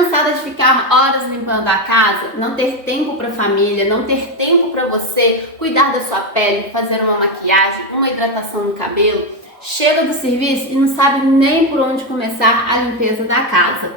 cansada de ficar horas limpando a casa, não ter tempo para a família, não ter tempo para você cuidar da sua pele, fazer uma maquiagem, uma hidratação no cabelo? Chega do serviço e não sabe nem por onde começar a limpeza da casa.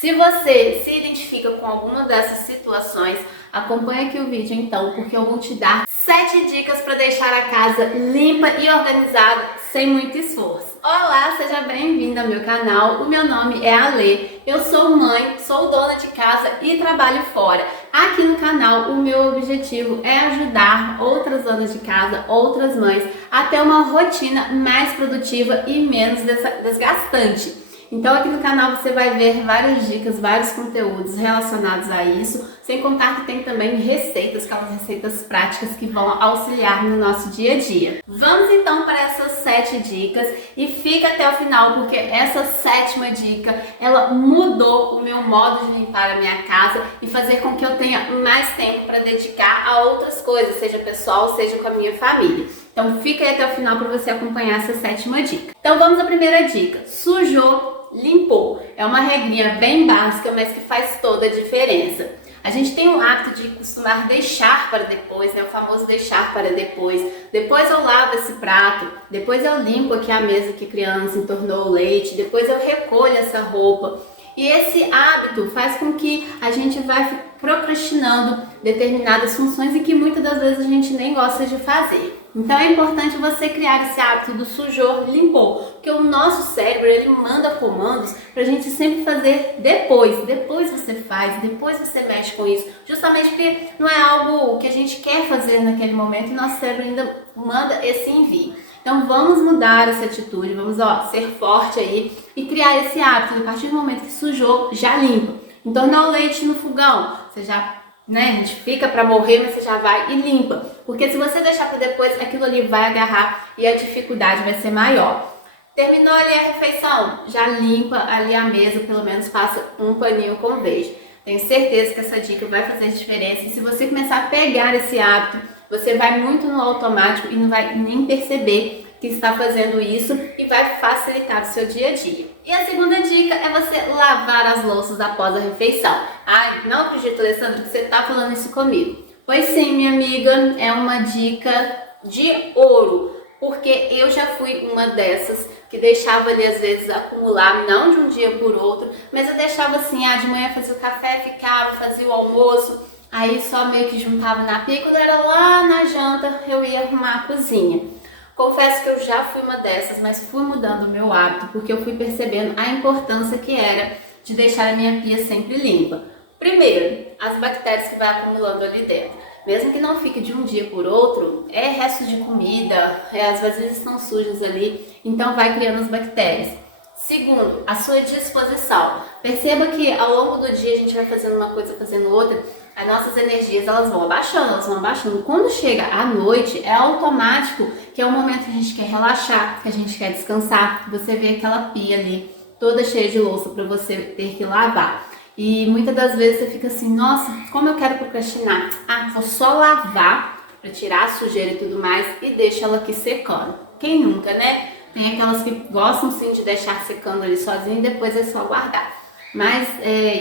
Se você se identifica com alguma dessas situações, acompanha aqui o vídeo então, porque eu vou te dar 7 dicas para deixar a casa limpa e organizada sem muito esforço. Olá, seja bem-vindo ao meu canal. O meu nome é Ale, eu sou mãe, sou dona de casa e trabalho fora. Aqui no canal o meu objetivo é ajudar outras donas de casa, outras mães, a ter uma rotina mais produtiva e menos desgastante. Então aqui no canal você vai ver várias dicas, vários conteúdos relacionados a isso, sem contar que tem também receitas, aquelas receitas práticas que vão auxiliar no nosso dia a dia. Vamos então para essas 7 dicas e fica até o final, porque essa 7ª dica, ela mudou o meu modo de limpar a minha casa e fazer com que eu tenha mais tempo para dedicar a outras coisas, seja pessoal, seja com a minha família. Então fica aí até o final para você acompanhar essa 7ª dica. Então vamos à primeira dica. Sujou, limpou. É uma regrinha bem básica, mas que faz toda a diferença. A gente tem o hábito de costumar deixar para depois, né? O famoso deixar para depois. Depois eu lavo esse prato, depois eu limpo aqui a mesa que a criança entornou o leite, depois eu recolho essa roupa. E esse hábito faz com que a gente vai procrastinando determinadas funções e que muitas das vezes a gente nem gosta de fazer. Então é importante você criar esse hábito do sujou, limpou, porque o nosso cérebro ele manda comandos pra gente sempre fazer depois você faz, depois você mexe com isso, justamente porque não é algo que a gente quer fazer naquele momento e nosso cérebro ainda manda esse envio. Então vamos mudar essa atitude, vamos ser forte aí e criar esse hábito. A partir do momento que sujou, já limpa. Entornar o leite no fogão, você já, a gente fica para morrer, mas você já vai e limpa. Porque se você deixar para depois, aquilo ali vai agarrar e a dificuldade vai ser maior. Terminou ali a refeição, já limpa ali a mesa, pelo menos passa um paninho com verde. Tenho certeza que essa dica vai fazer diferença e se você começar a pegar esse hábito, você vai muito no automático e não vai nem perceber que está fazendo isso e vai facilitar o seu dia a dia. E a segunda dica é você lavar as louças após a refeição. Ai, não acredito, Alessandra, que você está falando isso comigo. Pois sim, minha amiga, é uma dica de ouro, porque eu já fui uma dessas que deixava ali às vezes acumular, não de um dia por outro, mas eu deixava assim, de manhã fazia o café, ficava, fazia o almoço, aí só meio que juntava na pia, quando era lá na janta eu ia arrumar a cozinha. Confesso que eu já fui uma dessas, mas fui mudando o meu hábito, porque eu fui percebendo a importância que era de deixar a minha pia sempre limpa. Primeiro, as bactérias que vai acumulando ali dentro. Mesmo que não fique de um dia por outro, é resto de comida, às vezes estão sujas ali, então vai criando as bactérias. Segundo, a sua disposição. Perceba que ao longo do dia a gente vai fazendo uma coisa, fazendo outra, as nossas energias elas vão abaixando. Quando chega à noite, é automático que é o momento que a gente quer relaxar, que a gente quer descansar. Você vê aquela pia ali toda cheia de louça para você ter que lavar. E muitas das vezes você fica assim, nossa, como eu quero procrastinar. Vou só lavar para tirar a sujeira e tudo mais e deixa ela aqui secando. Quem nunca, né? Tem aquelas que gostam sim de deixar secando ali sozinho e depois é só guardar. Mas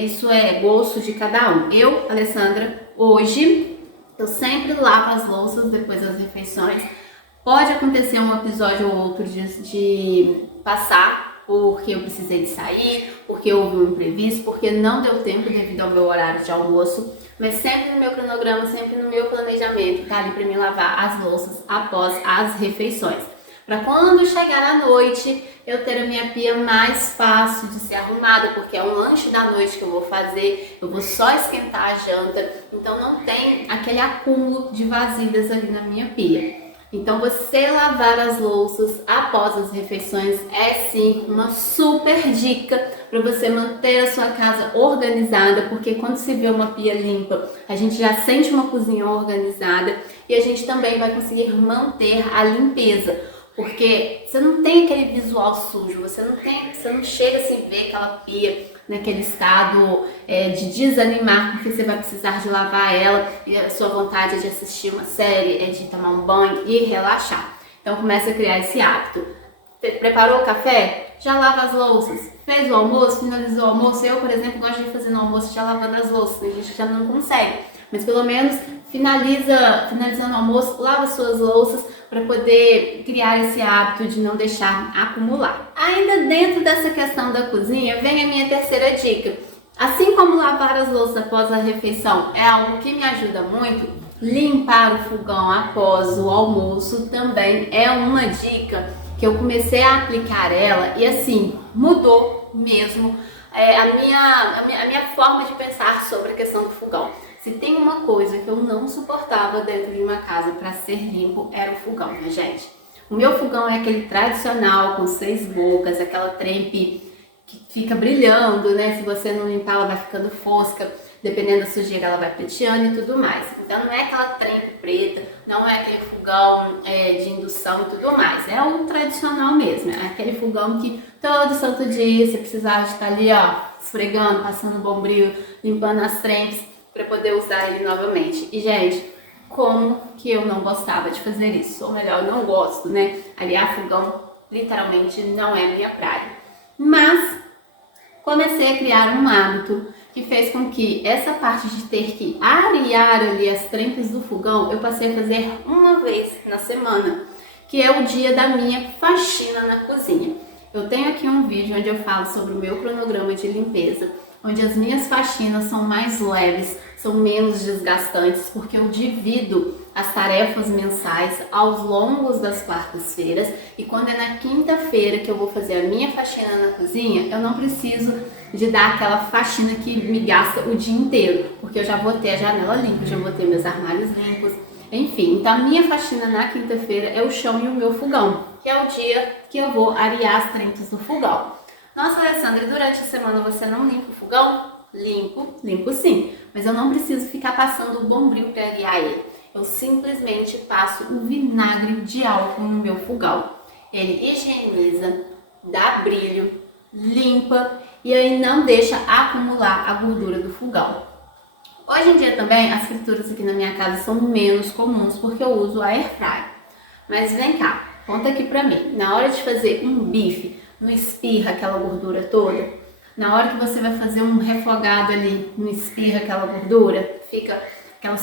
isso é gosto de cada um. Eu, Alessandra, hoje eu sempre lavo as louças depois das refeições. Pode acontecer um episódio ou outro de passar porque eu precisei de sair, porque houve um imprevisto, porque não deu tempo devido ao meu horário de almoço, mas sempre no meu cronograma, sempre no meu planejamento, tá ali para mim lavar as louças após as refeições. Para quando chegar à noite, eu ter a minha pia mais fácil de ser arrumada, porque é um lanche da noite que eu vou fazer, eu vou só esquentar a janta, então não tem aquele acúmulo de vasilhas ali na minha pia. Então você lavar as louças após as refeições é sim uma super dica para você manter a sua casa organizada, porque quando se vê uma pia limpa, a gente já sente uma cozinha organizada e a gente também vai conseguir manter a limpeza. Porque você não tem aquele visual sujo, você não chega a se ver aquela pia naquele estado de desanimar, porque você vai precisar de lavar ela e a sua vontade é de assistir uma série, é de tomar um banho e relaxar. Então comece a criar esse hábito. Preparou o café? já lava as louças, fez o almoço, finalizou o almoço. Eu, por exemplo, gosto de fazer no almoço já lavando as louças, tem gente que já não consegue, mas pelo menos finalizando o almoço, lava suas louças para poder criar esse hábito de não deixar acumular. Ainda dentro dessa questão da cozinha, vem a minha terceira dica. Assim como lavar as louças após a refeição é algo que me ajuda muito, limpar o fogão após o almoço também é uma dica que eu comecei a aplicar ela e assim, mudou mesmo a minha forma de pensar sobre a questão do fogão. Se tem uma coisa que eu não suportava dentro de uma casa para ser limpo, era o fogão, né, gente? O meu fogão é aquele tradicional, com 6 bocas, aquela trempe que fica brilhando, né? Se você não limpar, ela vai ficando fosca. Dependendo da sujeira, ela vai pleteando e tudo mais. Então não é aquela trempe preta, não é aquele fogão de indução e tudo mais. É o tradicional mesmo, é aquele fogão que todo santo dia você precisava de estar ali, ó, esfregando, passando bombril, limpando as trempes para poder usar ele novamente. E gente, como que eu não gostava de fazer isso? Ou melhor, eu não gosto, né? Aliás, fogão literalmente não é minha praia. Mas comecei a criar um hábito que fez com que essa parte de ter que arear ali as trempes do fogão, eu passei a fazer uma vez na semana, que é o dia da minha faxina na cozinha. Eu tenho aqui um vídeo onde eu falo sobre o meu cronograma de limpeza, onde as minhas faxinas são mais leves, são menos desgastantes, porque eu divido as tarefas mensais aos longos das quartas-feiras e quando é na quinta-feira que eu vou fazer a minha faxina na cozinha, eu não preciso de dar aquela faxina que me gasta o dia inteiro, porque eu já vou ter a janela limpa, já vou ter meus armários limpos, enfim. Então a minha faxina na quinta-feira é o chão e o meu fogão, que é o dia que eu vou arear as trempes do fogão. Nossa, Alessandra, durante a semana você não limpa o fogão? Limpo sim, mas eu não preciso ficar passando o bombril para arear ele. Eu simplesmente passo o vinagre de álcool no meu fogão. Ele higieniza, dá brilho, limpa e aí não deixa acumular a gordura do fogão. Hoje em dia também as frituras aqui na minha casa são menos comuns porque eu uso a air fryer. Mas vem cá, conta aqui pra mim, na hora de fazer um bife, não espirra aquela gordura toda? Na hora que você vai fazer um refogado ali, não espirra aquela gordura? Fica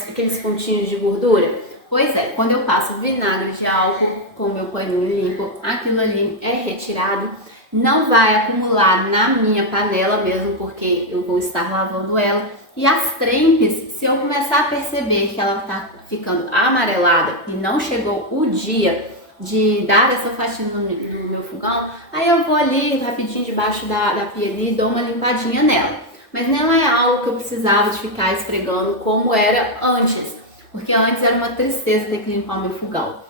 aqueles pontinhos de gordura? Pois é, quando eu passo vinagre de álcool com o meu paninho limpo, aquilo ali é retirado. Não vai acumular na minha panela mesmo, porque eu vou estar lavando ela. E as trempes, se eu começar a perceber que ela tá ficando amarelada e não chegou o dia de dar essa faxina no meu fogão, aí eu vou ali rapidinho debaixo da pia ali e dou uma limpadinha nela. Mas não é algo que eu precisava de ficar esfregando como era antes, porque antes era uma tristeza ter que limpar o meu fogão.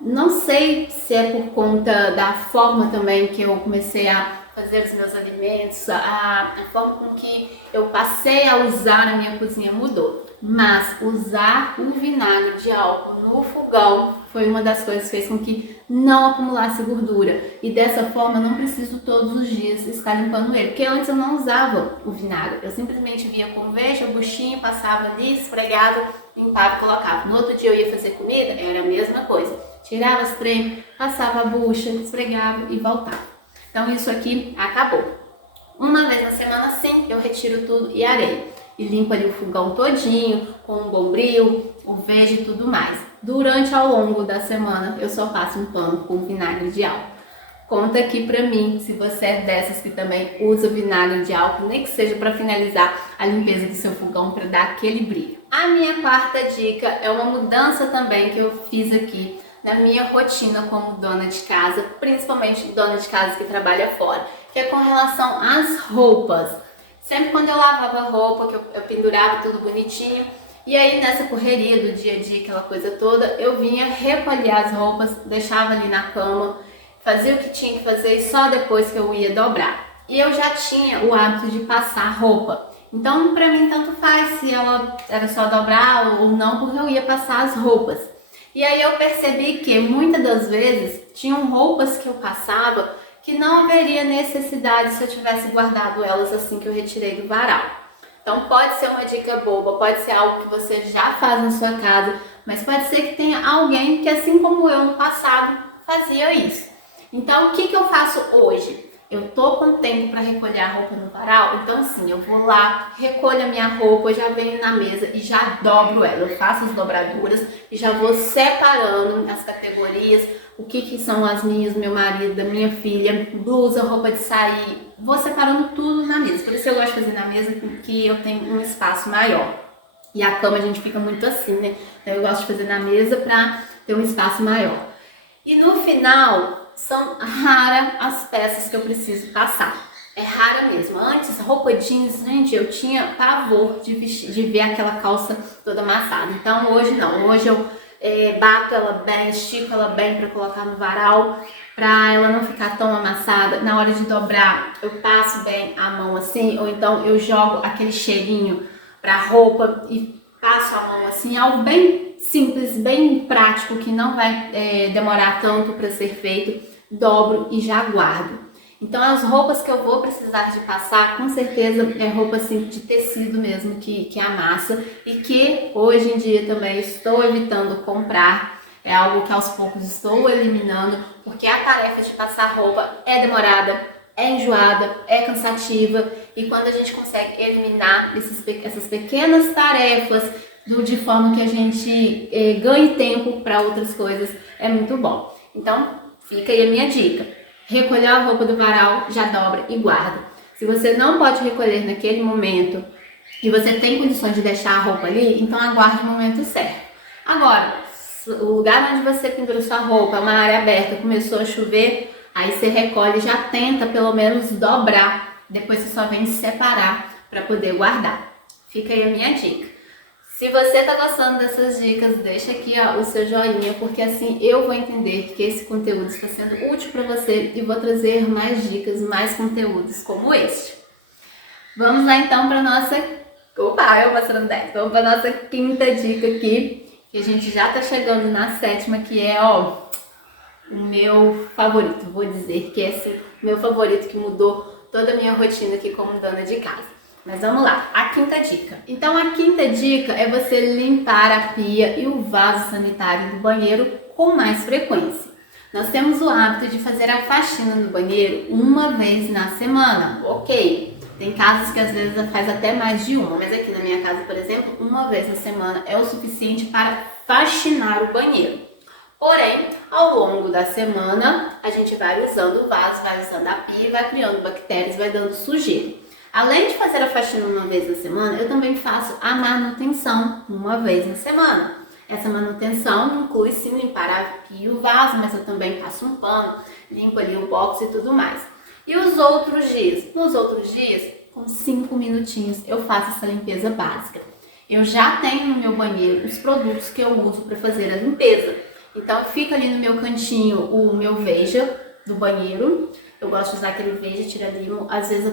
Não sei se é por conta da forma também que eu comecei a fazer os meus alimentos, a forma com que eu passei a usar a minha cozinha mudou. Mas usar o vinagre de álcool no fogão foi uma das coisas que fez com que não acumulasse gordura. E dessa forma eu não preciso todos os dias estar limpando ele. Porque antes eu não usava o vinagre. Eu simplesmente vinha com veja, buchinho, passava ali, esfregava, limpava e colocava. No outro dia eu ia fazer comida, era a mesma coisa. Tirava as trempes, passava a bucha, esfregava e voltava. Então isso aqui acabou. Uma vez na semana sim, eu retiro tudo e areio. E limpo ali o fogão todinho, com o bombril, o veja e tudo mais. Durante ao longo da semana, eu só passo um pano com vinagre de álcool. Conta aqui pra mim se você é dessas que também usa vinagre de álcool, nem que seja para finalizar a limpeza do seu fogão, para dar aquele brilho. A minha quarta dica é uma mudança também que eu fiz aqui na minha rotina como dona de casa, principalmente dona de casa que trabalha fora, que é com relação às roupas. Sempre quando eu lavava roupa, que eu pendurava tudo bonitinho, e aí nessa correria do dia a dia, aquela coisa toda, eu vinha recolher as roupas, deixava ali na cama, fazia o que tinha que fazer e só depois que eu ia dobrar. E eu já tinha o hábito de passar roupa. Então, pra mim, tanto faz se ela era só dobrar ou não, porque eu ia passar as roupas. E aí eu percebi que muitas das vezes tinham roupas que eu passava que não haveria necessidade se eu tivesse guardado elas assim que eu retirei do varal. Então pode ser uma dica boba, pode ser algo que você já faz na sua casa, mas pode ser que tenha alguém que assim como eu no passado fazia isso. Então o que eu faço hoje? eu tô com tempo para recolher a roupa no varal, então sim, eu vou lá, recolho a minha roupa, já venho na mesa e já dobro ela. Eu faço as dobraduras e já vou separando as categorias, o que são as minhas, do meu marido, da minha filha, blusa, roupa de sair, vou separando tudo na mesa. Por isso eu gosto de fazer na mesa, porque eu tenho um espaço maior. E a cama a gente fica muito assim, né? Então eu gosto de fazer na mesa para ter um espaço maior. E no final, são raras as peças que eu preciso passar. É rara mesmo. Antes, roupa jeans, gente, eu tinha pavor de vestir, de ver aquela calça toda amassada. Então hoje não. Hoje eu bato ela bem, estico ela bem para colocar no varal, para ela não ficar tão amassada. Na hora de dobrar, eu passo bem a mão assim, ou então eu jogo aquele cheirinho para roupa e passo a mão assim, algo bem simples, bem prático, que não vai demorar tanto para ser feito. Dobro e já guardo. Então as roupas que eu vou precisar de passar, com certeza é roupa assim de tecido mesmo, que amassa, e que hoje em dia também estou evitando comprar. É algo que aos poucos estou eliminando, porque a tarefa de passar roupa é demorada, é enjoada, é cansativa, e quando a gente consegue eliminar essas pequenas tarefas de forma que a gente ganhe tempo para outras coisas, é muito bom. Então fica aí a minha dica. Recolher a roupa do varal, já dobra e guarda. Se você não pode recolher naquele momento e você tem condições de deixar a roupa ali, então aguarde o momento certo. Agora, o lugar onde você pendura sua roupa é uma área aberta, começou a chover, aí você recolhe e já tenta pelo menos dobrar. Depois você só vem separar para poder guardar. Fica aí a minha dica. Se você está gostando dessas dicas, deixa aqui o seu joinha, porque assim eu vou entender que esse conteúdo está sendo útil para você e vou trazer mais dicas, mais conteúdos como este. Vamos lá então para nossa... Opa, eu passando 10. Vamos para nossa quinta dica aqui, que a gente já está chegando na sétima, que é, o meu favorito. Vou dizer que é assim, o meu favorito, que mudou toda a minha rotina aqui como dona de casa. Mas vamos lá, a quinta dica. Então a quinta dica é você limpar a pia e o vaso sanitário do banheiro com mais frequência. Nós temos o hábito de fazer a faxina no banheiro uma vez na semana, ok? Tem casas que às vezes faz até mais de uma, mas aqui na minha casa, por exemplo, uma vez na semana é o suficiente para faxinar o banheiro. Porém, ao longo da semana, a gente vai usando o vaso, vai usando a pia, vai criando bactérias, vai dando sujeira. Além de fazer a faxina uma vez na semana, eu também faço a manutenção uma vez na semana. Essa manutenção inclui sim limpar a pia e o vaso, mas eu também passo um pano, limpo ali o box e tudo mais. E os outros dias? Nos outros dias, com 5 minutinhos, eu faço essa limpeza básica. Eu já tenho no meu banheiro os produtos que eu uso para fazer a limpeza. Então fica ali no meu cantinho o meu Veja do banheiro. Eu gosto de usar aquele Veja Tira-Limo. Às vezes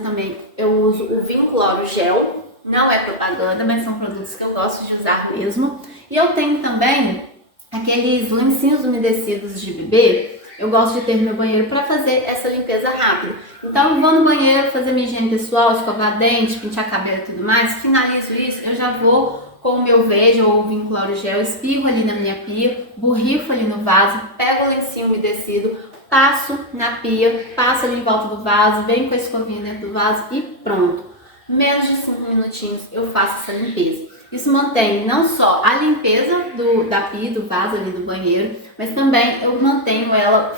eu uso o Vincloro Gel. Não é propaganda, mas são produtos que eu gosto de usar mesmo. E eu tenho também aqueles lencinhos umedecidos de bebê. Eu gosto de ter no meu banheiro para fazer essa limpeza rápida. Então eu vou no banheiro fazer minha higiene pessoal, escovar dente, pentear cabelo e tudo mais. Finalizo isso, eu já vou com o meu Veja ou o Vincloro Gel, espirro ali na minha pia, borrifo ali no vaso, pego o lencinho umedecido, passo na pia, passo ali em volta do vaso, venho com a escovinha dentro do vaso e pronto. Menos de 5 minutinhos eu faço essa limpeza. Isso mantém não só a limpeza da pia, do vaso ali do banheiro, mas também eu mantenho ela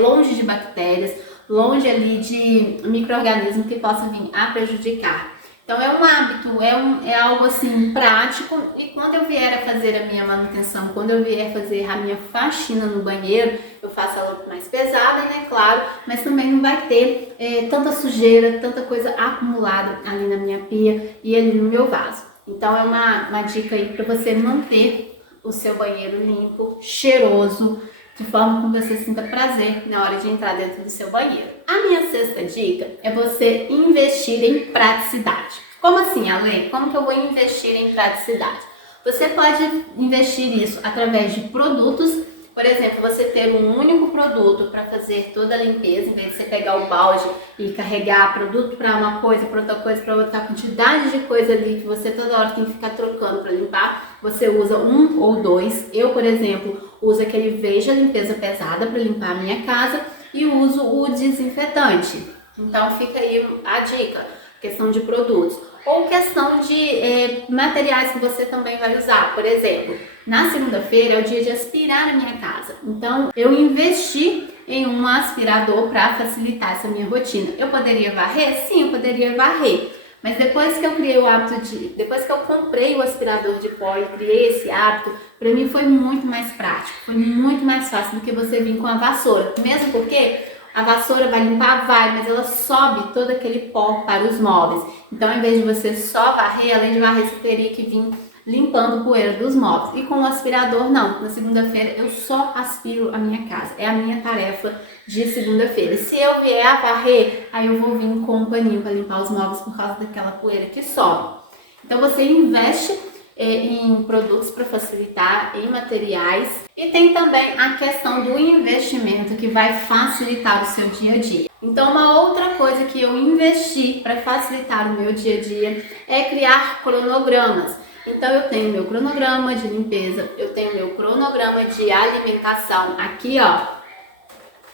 longe de bactérias, longe ali de micro-organismos que possam vir a prejudicar. Então é um hábito, é algo assim prático, e quando eu vier a fazer a minha manutenção, quando eu vier fazer a minha faxina no banheiro, eu faço ela mais pesada, né, claro, mas também não vai ter tanta sujeira, tanta coisa acumulada ali na minha pia e ali no meu vaso. Então é uma dica aí para você manter o seu banheiro limpo, cheiroso, de forma que você sinta prazer na hora de entrar dentro do seu banheiro. A minha sexta dica é você investir em praticidade. Como assim, Ale? Como que eu vou investir em praticidade? Você pode investir isso através de produtos. Por exemplo, você ter um único produto para fazer toda a limpeza, em vez de você pegar o balde e carregar produto para uma coisa, para outra coisa, para outra quantidade de coisa ali que você toda hora tem que ficar trocando para limpar, você usa um ou dois. Eu, por exemplo, uso aquele Veja Limpeza Pesada para limpar a minha casa e uso o desinfetante. Então fica aí a dica, questão de produtos. Ou questão de materiais que você também vai usar. Por exemplo, na segunda-feira é o dia de aspirar a minha casa. Então eu investi em um aspirador para facilitar essa minha rotina. Eu poderia varrer? Sim, eu poderia varrer. Mas depois que eu criei o hábito depois que eu comprei o aspirador de pó e criei esse hábito, para mim foi muito mais prático, foi muito mais fácil do que você vir com a vassoura. Mesmo porque a vassoura vai limpar? Vai, mas ela sobe todo aquele pó para os móveis. Então, ao invés de você só varrer, além de varrer, você teria que vir limpando poeira dos móveis. E com o aspirador, não. Na segunda-feira, eu só aspiro a minha casa. É a minha tarefa de segunda-feira. Se eu vier a varrer, aí eu vou vir com um paninho para limpar os móveis por causa daquela poeira que sobe. Então, você investe em produtos para facilitar, em materiais, e tem também a questão do investimento que vai facilitar o seu dia a dia. Então, uma outra coisa que eu investi para facilitar o meu dia a dia é criar cronogramas. Então eu tenho meu cronograma de limpeza, eu tenho meu cronograma de alimentação. Aqui, ó,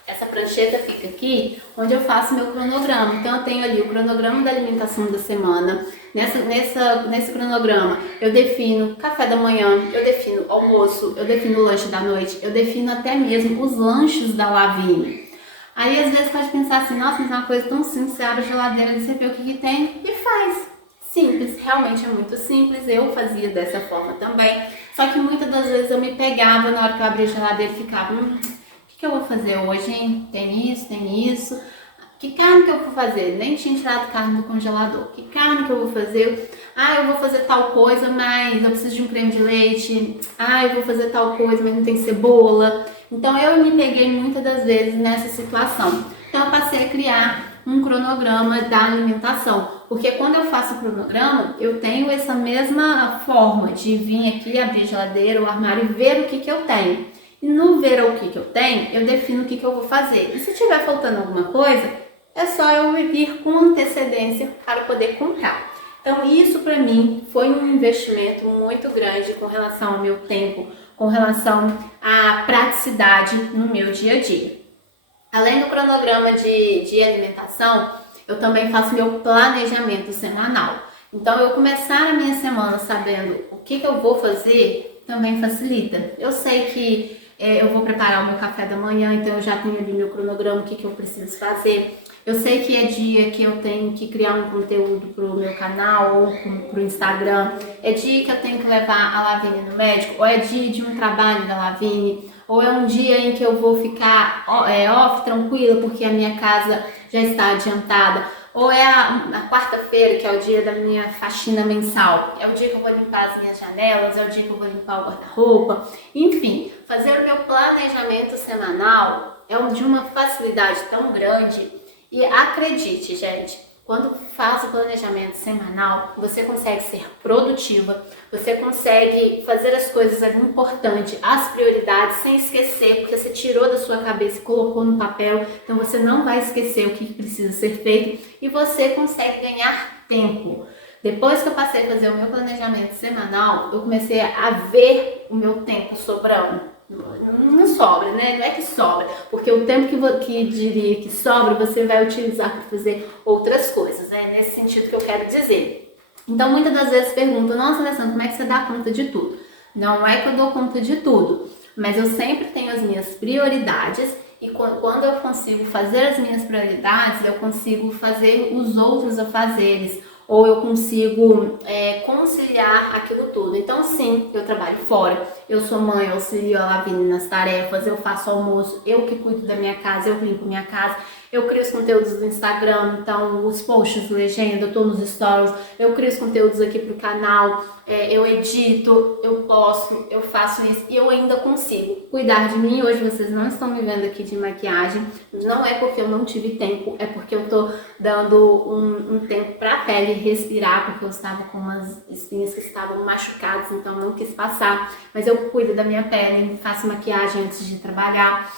essa prancheta fica aqui, onde eu faço meu cronograma. Então eu tenho ali o cronograma da alimentação da semana. Nesse cronograma eu defino café da manhã, eu defino almoço, eu defino lanche da noite, eu defino até mesmo os lanches da Lavigne. Aí às vezes pode pensar assim, nossa, mas é uma coisa tão simples, você abre a geladeira, você vê o que tem e faz. Simples, realmente é muito simples, eu fazia dessa forma também. Só que muitas das vezes eu me pegava na hora que eu abria a geladeira e ficava, o que eu vou fazer hoje, hein? Tem isso. Que carne que eu vou fazer? Nem tinha tirado carne do congelador. Que carne que eu vou fazer? Ah, eu vou fazer tal coisa, mas eu preciso de um creme de leite. Ah, eu vou fazer tal coisa, mas não tem cebola. Então eu me peguei muitas das vezes nessa situação. Então eu passei a criar um cronograma da alimentação, porque quando eu faço o cronograma, eu tenho essa mesma forma de vir aqui, abrir a geladeira, o armário e ver o que eu tenho. E no ver o que eu tenho, eu defino o que eu vou fazer. E se tiver faltando alguma coisa, é só eu vir com antecedência para poder comprar. Então isso para mim foi um investimento muito grande com relação ao meu tempo, com relação à praticidade no meu dia a dia. Além do cronograma de alimentação, eu também faço meu planejamento semanal. Então, eu começar a minha semana sabendo o que eu vou fazer também facilita. Eu sei que eu vou preparar o meu café da manhã, então eu já tenho ali meu cronograma, o que eu preciso fazer. Eu sei que é dia que eu tenho que criar um conteúdo para o meu canal ou para o Instagram. É dia que eu tenho que levar a Lavigne no médico, ou é dia de um trabalho da Lavigne. Ou é um dia em que eu vou ficar off, tranquila, porque a minha casa já está adiantada. Ou é a quarta-feira, que é o dia da minha faxina mensal. É o dia que eu vou limpar as minhas janelas, é o dia que eu vou limpar o guarda-roupa. Enfim, fazer o meu planejamento semanal é de uma facilidade tão grande. E acredite, gente, quando faz o planejamento semanal, você consegue ser produtiva, você consegue fazer as coisas importantes, as prioridades, sem esquecer, porque você tirou da sua cabeça e colocou no papel, então você não vai esquecer o que precisa ser feito e você consegue ganhar tempo. Depois que eu passei a fazer o meu planejamento semanal, eu comecei a ver o meu tempo sobrando. Não sobra, né? Não é que sobra, porque o tempo que diria que sobra, você vai utilizar para fazer outras coisas, né? Nesse sentido que eu quero dizer. Então, muitas das vezes perguntam, nossa, Alessandra, como é que você dá conta de tudo? Não é que eu dou conta de tudo, mas eu sempre tenho as minhas prioridades e quando eu consigo fazer as minhas prioridades, eu consigo fazer os outros afazeres, ou eu consigo conciliar aquilo tudo. Então sim, eu trabalho fora, eu sou mãe, eu auxilio a Lavigne nas tarefas, eu faço almoço, eu que cuido da minha casa, eu limpo minha casa, eu crio os conteúdos do Instagram, então os posts, legenda, eu tô nos stories, eu crio os conteúdos aqui pro canal, eu edito, eu posto, eu faço isso e eu ainda consigo cuidar de mim. Hoje vocês não estão me vendo aqui de maquiagem, não é porque eu não tive tempo, é porque eu tô dando um tempo pra pele respirar, porque eu estava com umas espinhas que estavam machucadas, então não quis passar, mas eu cuido da minha pele, faço maquiagem antes de trabalhar.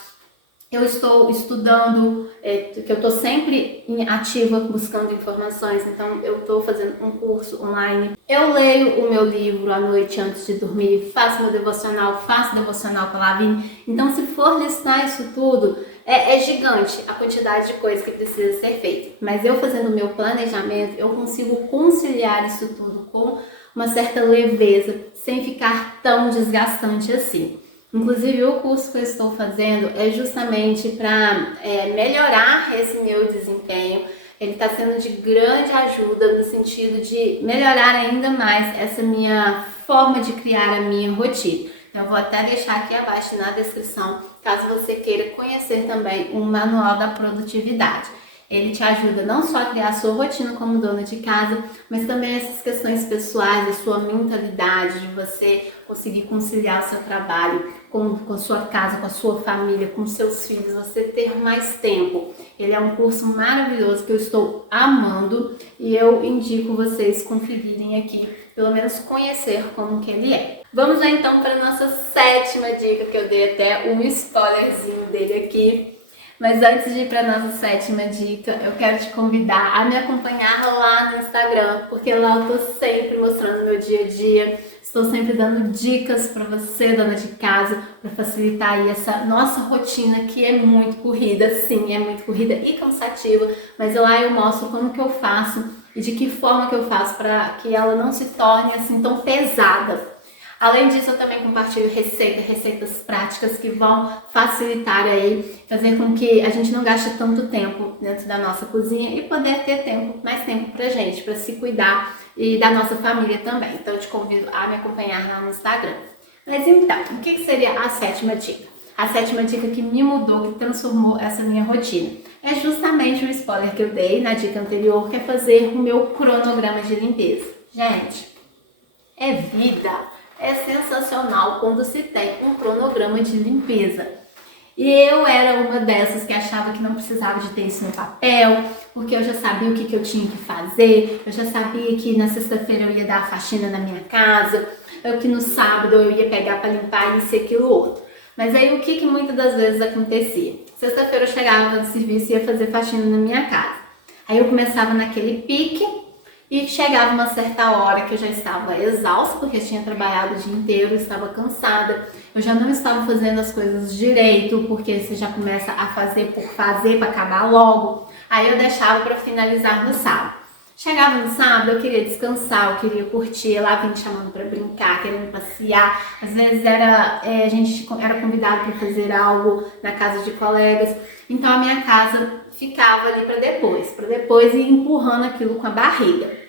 Eu estou estudando, que eu estou sempre ativa buscando informações, então eu estou fazendo um curso online. Eu leio o meu livro à noite antes de dormir, faço meu devocional, faço devocional com a Lavigne. Então, se for listar isso tudo, é gigante a quantidade de coisas que precisa ser feita. Mas eu fazendo o meu planejamento, eu consigo conciliar isso tudo com uma certa leveza, sem ficar tão desgastante assim. Inclusive, o curso que eu estou fazendo é justamente para melhorar esse meu desempenho. Ele está sendo de grande ajuda no sentido de melhorar ainda mais essa minha forma de criar a minha rotina. Então, eu vou até deixar aqui abaixo na descrição, caso você queira conhecer também o Manual da Produtividade. Ele te ajuda não só a criar a sua rotina como dona de casa, mas também essas questões pessoais, a sua mentalidade, de você conseguir conciliar o seu trabalho com a sua casa, com a sua família, com seus filhos, você ter mais tempo. Ele é um curso maravilhoso que eu estou amando e eu indico vocês conferirem aqui, pelo menos conhecer como que ele é. Vamos lá então para a nossa 7ª dica, que eu dei até um spoilerzinho dele aqui. Mas antes de ir para a nossa 7ª dica, eu quero te convidar a me acompanhar lá no Instagram, porque lá eu tô sempre mostrando meu dia a dia, estou sempre dando dicas para você, dona de casa, para facilitar aí essa nossa rotina que é muito corrida, sim, é muito corrida e cansativa, mas lá eu mostro como que eu faço e de que forma que eu faço para que ela não se torne assim tão pesada. Além disso, eu também compartilho receitas práticas que vão facilitar aí, fazer com que a gente não gaste tanto tempo dentro da nossa cozinha e poder ter mais tempo pra gente, para se cuidar e da nossa família também. Então, eu te convido a me acompanhar lá no Instagram. Mas então, o que seria a 7ª dica? A 7ª dica que me mudou, que transformou essa minha rotina, é justamente o spoiler que eu dei na dica anterior, que é fazer o meu cronograma de limpeza. Gente, é vida! É sensacional quando se tem um cronograma de limpeza. E eu era uma dessas que achava que não precisava de ter isso no papel, porque eu já sabia o que eu tinha que fazer, eu já sabia que na sexta-feira eu ia dar a faxina na minha casa, que no sábado eu ia pegar para limpar isso e aquilo outro. Mas aí o que muitas das vezes acontecia? Sexta-feira eu chegava no serviço e ia fazer faxina na minha casa. Aí eu começava naquele pique, e chegava uma certa hora que eu já estava exausta, porque eu tinha trabalhado o dia inteiro, estava cansada, eu já não estava fazendo as coisas direito, porque você já começa a fazer por fazer, para acabar logo. Aí eu deixava para finalizar no sábado. Chegava no sábado, eu queria descansar, eu queria curtir, lá vinha me chamando para brincar, querendo passear. Às vezes a gente era convidado para fazer algo na casa de colegas, então a minha casa ficava ali para depois ir empurrando aquilo com a barriga.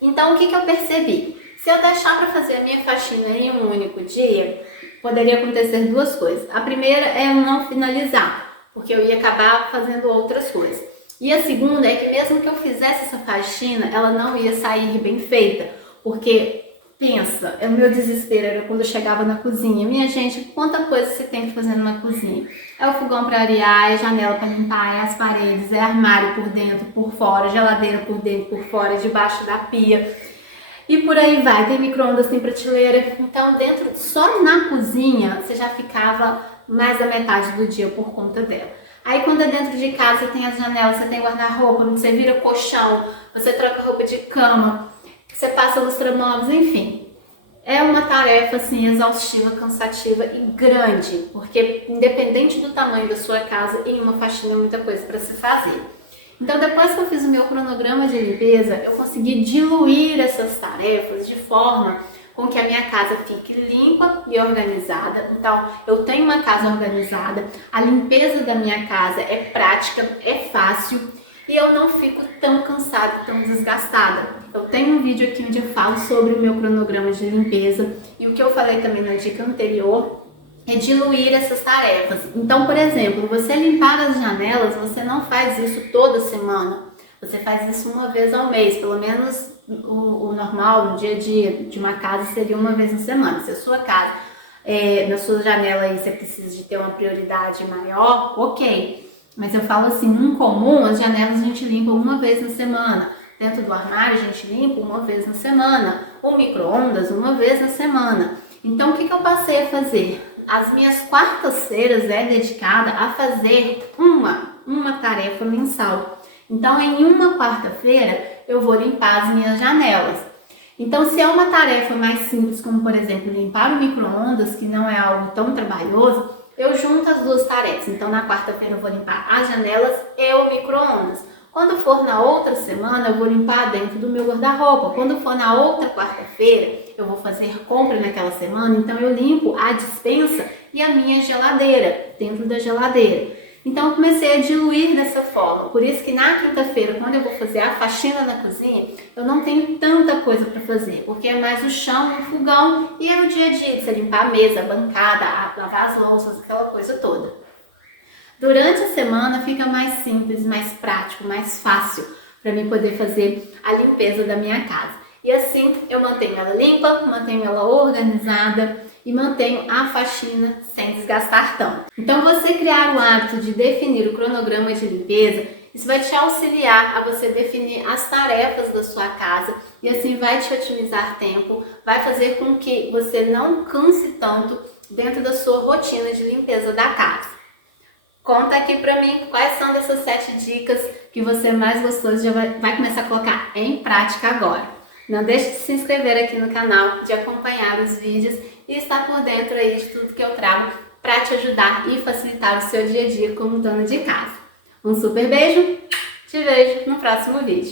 Então, o que eu percebi? Se eu deixar para fazer a minha faxina em um único dia, poderia acontecer duas coisas. A primeira é eu não finalizar, porque eu ia acabar fazendo outras coisas. E a segunda é que mesmo que eu fizesse essa faxina, ela não ia sair bem feita, porque pensa, o meu desespero era quando eu chegava na cozinha. Minha gente, quanta coisa você tem que fazer numa cozinha? É o fogão para arear, é a janela para limpar, é as paredes, é armário por dentro, por fora, geladeira por dentro, por fora, debaixo da pia. E por aí vai, tem micro-ondas, tem prateleira. Então, só na cozinha, você já ficava mais da metade do dia por conta dela. Aí quando é dentro de casa, você tem as janelas, você tem guarda-roupa, você vira colchão, você troca roupa de cama, você passa lustramóveis, enfim. É uma tarefa assim exaustiva, cansativa e grande, porque independente do tamanho da sua casa, em uma faxina é muita coisa para se fazer. Então depois que eu fiz o meu cronograma de limpeza, eu consegui diluir essas tarefas de forma com que a minha casa fique limpa e organizada. Então eu tenho uma casa organizada, a limpeza da minha casa é prática, é fácil, e eu não fico tão cansada, tão desgastada. Eu tenho um vídeo aqui onde eu falo sobre o meu cronograma de limpeza, e o que eu falei também na dica anterior é diluir essas tarefas. Então, por exemplo, você limpar as janelas, você não faz isso toda semana, você faz isso uma vez ao mês, pelo menos o normal, no dia a dia de uma casa seria uma vez na semana. Se a sua casa, na sua janela aí, você precisa de ter uma prioridade maior, ok. Mas eu falo assim, em comum, as janelas a gente limpa uma vez na semana. Dentro do armário a gente limpa uma vez na semana. O micro-ondas uma vez na semana. Então o que eu passei a fazer? As minhas quartas-feiras é dedicada a fazer uma tarefa mensal. Então em uma quarta-feira eu vou limpar as minhas janelas. Então se é uma tarefa mais simples, como por exemplo limpar o micro-ondas, que não é algo tão trabalhoso, eu junto as duas tarefas. Então na quarta-feira eu vou limpar as janelas e o micro-ondas. Quando for na outra semana, eu vou limpar dentro do meu guarda-roupa. Quando for na outra quarta-feira, eu vou fazer compra naquela semana, então eu limpo a despensa e a minha geladeira, dentro da geladeira. Então eu comecei a diluir dessa forma. Por isso que na quinta-feira, quando eu vou fazer a faxina na cozinha, eu não tenho tanta coisa para fazer, porque é mais o chão e o fogão e é o dia a dia, de você limpar a mesa, a bancada, lavar as louças, aquela coisa toda. Durante a semana fica mais simples, mais prático, mais fácil para mim poder fazer a limpeza da minha casa. E assim eu mantenho ela limpa, mantenho ela organizada e mantenho a faxina sem desgastar tanto. Então você criar o hábito de definir o cronograma de limpeza, isso vai te auxiliar a você definir as tarefas da sua casa e assim vai te otimizar tempo, vai fazer com que você não canse tanto dentro da sua rotina de limpeza da casa. Conta aqui pra mim quais são dessas 7 dicas que você mais gostou e já vai começar a colocar em prática agora. Não deixe de se inscrever aqui no canal, de acompanhar os vídeos e estar por dentro aí de tudo que eu trago para te ajudar e facilitar o seu dia a dia como dona de casa. Um super beijo, te vejo no próximo vídeo.